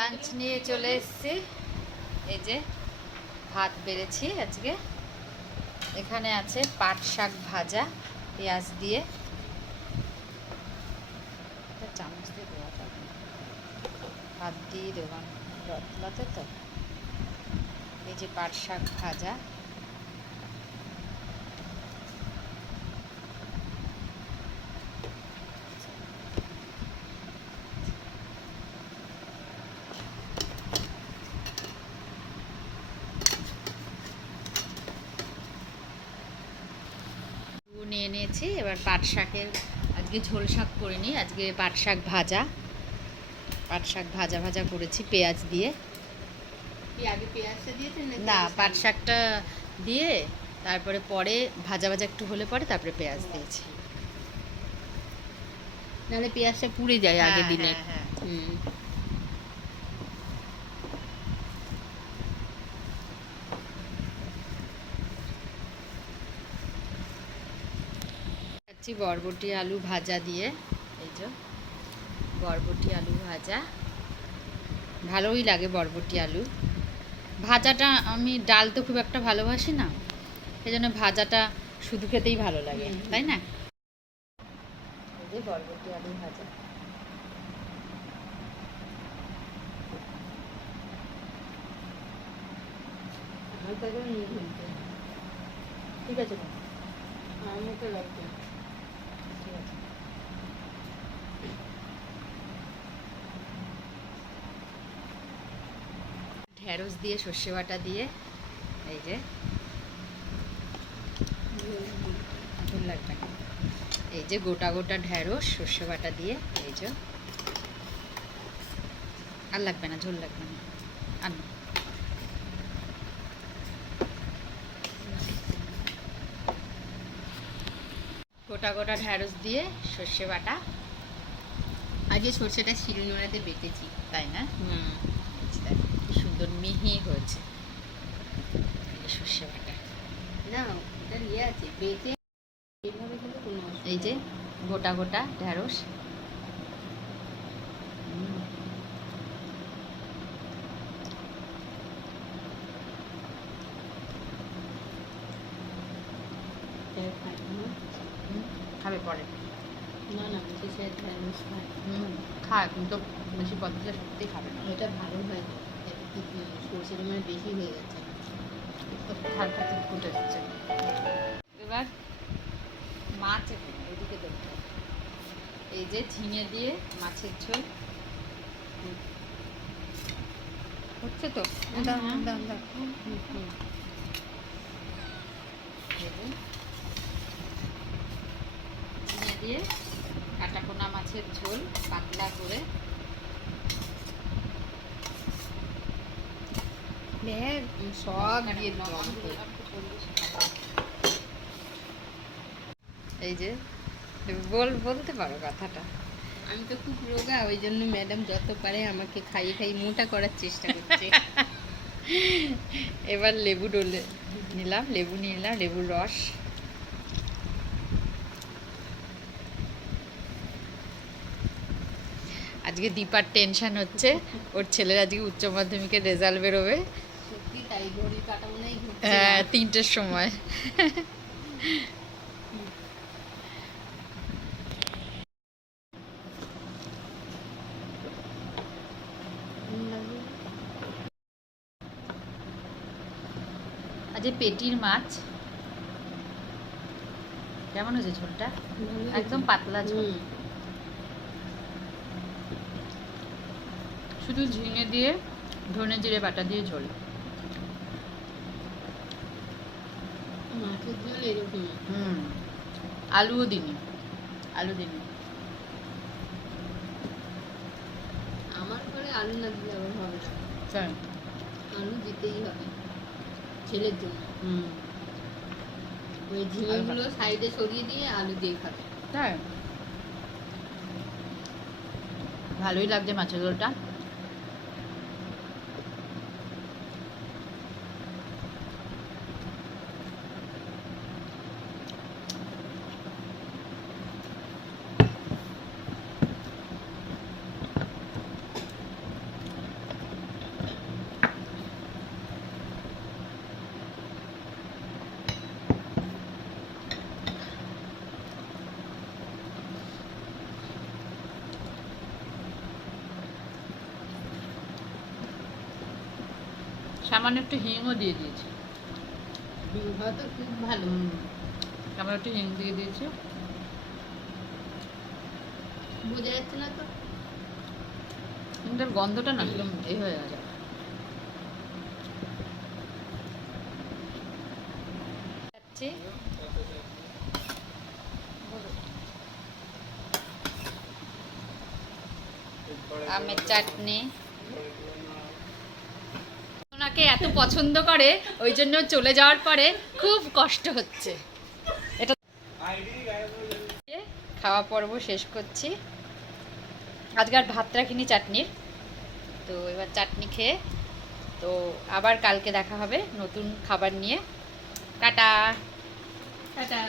Lunch নিয়ে চলে এসেছি। এই যে ভাত বেড়েছি আজকে। এখানে আছে পাট শাক ভাজা পেঁয়াজ দিয়ে, চামচ দিয়ে দেওয়া পাবে, হাত দিয়ে দেওয়া রতলাতে তো। এই যে পাট শাক ভাজা, নিয়ে নিয়েছি। এবার পাট শাকের আজকে ঝোল শাক করিনি, আজকে পাট শাক ভাজা, পাট শাক ভাজা ভাজা করেছি পেঁয়াজ দিয়ে। আগে পেঁয়াজটা দিয়েছেন না, পাট শাকটা দিয়ে তারপরে পরে ভাজা ভাজা একটু হলে পরে তারপরে পেঁয়াজ দিয়েছি। নাহলে পেঁয়াজটা পুড়ে যায় আগে দিলে। হ্যাঁ। বরবটি আলু ভাজা দিয়ে, এই যে বরবটি আলু ভাজা, ভালোই লাগে বরবটি আলু ভাজাটা। আমি ডাল তো খুব একটা ভালোবাসি না, সেই জন্য ভাজাটা শুধু খেতেই ভালো লাগে, তাই না? এই যে বরবটি আলু ভাজা, ঠিক আছে, মুখে লাগবে। ঠিক আছে। ঢেঁড়স দিয়ে সর্ষে বাটা দিয়ে, এই যে ঝোল লাগবে না, এই যে গোটা গোটা ঢেঁড়স সর্ষে বাটা দিয়ে, এই যে আর লাগবে না, ঝোল লাগবে না আর না। গোটা গোটা ঢেঁড়স দিয়ে সর্ষে বাটা। আগে সর্ষেটা শিলনোড়াতে বেটেছি, তাই না? কি সুন্দর মিহি হয়েছে সর্ষে বাটা। না ওটা ইয়ে আছে বেটে এইভাবে কিন্তু কোনো। এই যে গোটা গোটা ঢেঁড়স, খাবে পরে? না না বেশি সে ঢেঁড়স খায়। খায় কিন্তু বেশি পদ্ধতি সত্যি খাবে না। এটা ভালো হয় না, সর্ষের মানে বেশি হয়ে গেছে, হালকা ফুটে যাচ্ছে। এবার মাছ এদিকে দেখতে, এই যে ঝিঙে দিয়ে মাছের ঝোল হচ্ছে তো। ঝিঙে দিয়ে কাটাপোনা মাছের ঝোল পাতলা করে, সব দিয়ে এই যে বলতে পারো কথাটা। আমি তো খুব রোগা, ওই জন্য ম্যাডাম যত পারে আমাকে খাইয়ে খাইয়ে মোটা করার চেষ্টা করছে। এবার লেবু ডলে নিলাম, লেবু নিয়ে নিলাম, লেবুর রস। আজকে দীপার টেনশন হচ্ছে, ওর ছেলের আজকে উচ্চ মাধ্যমিকের রেজাল্ট বেরোবে। সত্যি তাই, ঘড়ি কাটা মনে হয় হ্যাঁ, 3টের সময়। আজ পেটির মাছ কেমন হয়েছে ঝোলটা? একদম পাতলা ঝোল, শুধু ঝিঙে দিয়ে ধনে জিরে বাটা দিয়ে ঝোল। মাছের ঝোল এরকম। আলুও দিনি, আলু দিনি। আমার ঘরে আলু না দিলে আবার হবে না, তাই আলু দিতেই হবে ছেলের জন্য। ওই ঝিঙেগুলো সাইডে সরিয়ে দিয়ে আলু দিয়ে খাবে। তাই ভালোই লাগছে মাছের ঝোলটা। সামান্য একটু হিংও দিয়ে দিয়েছি। হয়তো খুব ভালো। সামান্য একটু হিং দিয়ে দিয়েছি। বোঝা যাচ্ছে না তো। কিন্তু গন্ধটা না একদম এ হয়ে গেছে। আমের চাটনি ওনাকে এত পছন্দ করে, ওই জন্য চলে যাওয়ার পরে খুব কষ্ট হচ্ছে। এটা খাওয়া পর্ব শেষ করছি। আজকে আর ভাত রাখিনি চাটনির, তো এবার চাটনি খেয়ে তো আবার কালকে দেখা হবে নতুন খাবার নিয়ে। টাটা। টাটা।